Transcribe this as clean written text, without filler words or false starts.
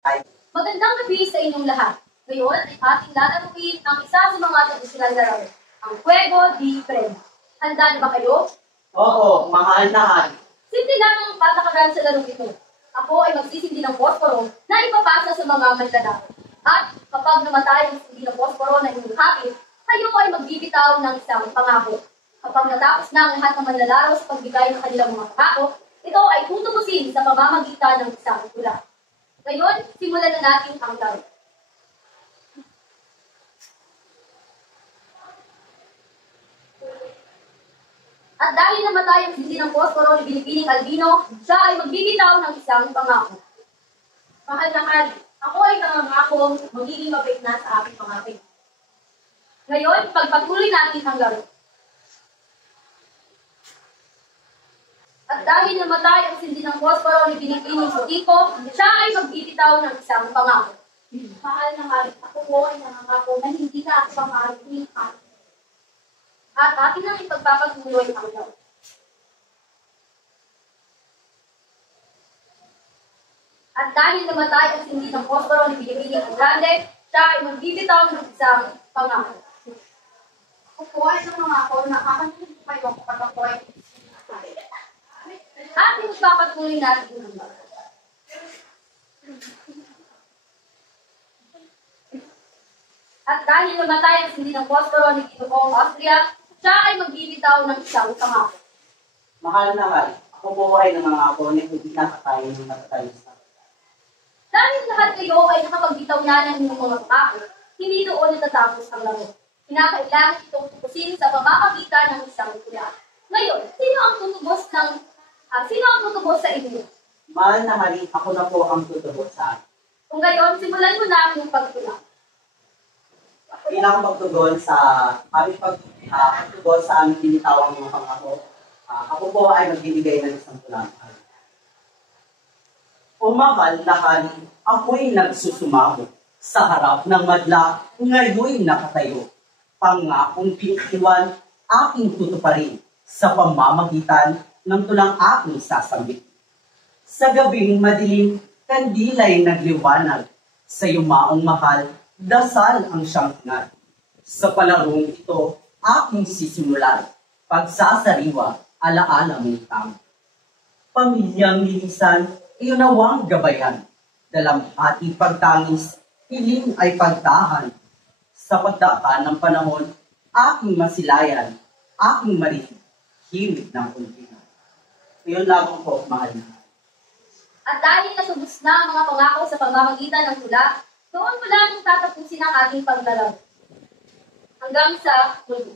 Magandang gabi sa inyong lahat. Ngayon ay ating lalaruin ang isa sa mga tradisyonal na laro, ang Juego de Prenda. Handa na ba kayo? Oo, mahal na hari. Simple lang ang patakaran sa laro ito. Ako ay magsisindi ng posporo na ipapasa sa mga manlalaro. At kapag namatay ang sindi ng posporo na inyong kapit, kayo ay magbibitaw ng isang pangako. Kapag natapos na ang lahat ng manlalaro sa pagbigay ng kanilang mga pangako, ito ay tutubusin sa pamamagitan ng isang tula. Ngayon, simulan na natin ang laro. At dahil namatay ang sindi ng posporo ni Binibining Albino, siya ay magbibitaw ng isang pangako. Mahal na hari, ako ay nangangakong magiging mabait na sa aking pangako. Ngayon, pagpatuloy natin ang laro. At dahil namatay ang sindi ng posporo ni Binibining Sotiko, siya ay magbibitaw ng isang pangako. Mahal na hari, ako po ay nangangako na hindi na ako pangako. At atin ang ipagpapatuloy ang laro. At dahil namatay ang sindi ng posporo ni Binibining Grande, siya ay magbibitaw ng isang pangako. Ako po ay nangangako na kakanin ko kayo kapag ako ay At ipagpapatuloy natin ang laro. At dahil namatay ang sindi ng posporo ni Ginoong Austria, siya ay magbibitaw ng isang pangako. Mahal na hari, ako po ay nangangako na hindi nakatayo ng natatay sa Dahil lahat kayo ay nakapagbitaw na ng inyong mga pangako, hindi doon natatapos ang laro. Kinakailangan itong tupusin sa pamamagitan ng isang tula. Ngayon, sino ang tutubos sa inyo? Mahal na hari, ako na po ang tutubos sa akin. Kung gayon, simulan mo na ang iyong pagtula. Bilang pagtugon sa pagtugon sa aming binitawang mga pangako, ako po ay magbibigay ng isang tulang. O mahal na hari, ako'y nagsusumamo sa harap ng madla, ngayon'y nakatayo. Pangakong pinitiwan, aking tutuparin sa pamamagitan ng tulang aking sasambit. Sa gabing madilim, kandila'y nagliwanag. Sa yumaong mahal, dasal ang siyang tingal. Sa palarong ito, aking sisimulan. Pagsasariwa, alaala mong tama. Pamilyang lilisan, iyunawang gabayan. Dalamhati pagtangis, hiling ay pagtahan. Sa pagdaan ng panahon, aking masilayan, aking marinig, himig ng kuntingan. Iyon lamang po, mahal na. At dahil natubos na ang mga pangako sa pamamagitan ng tula, doon mo lamang tatapusin ang ating paglalaro. Hanggang sa muli.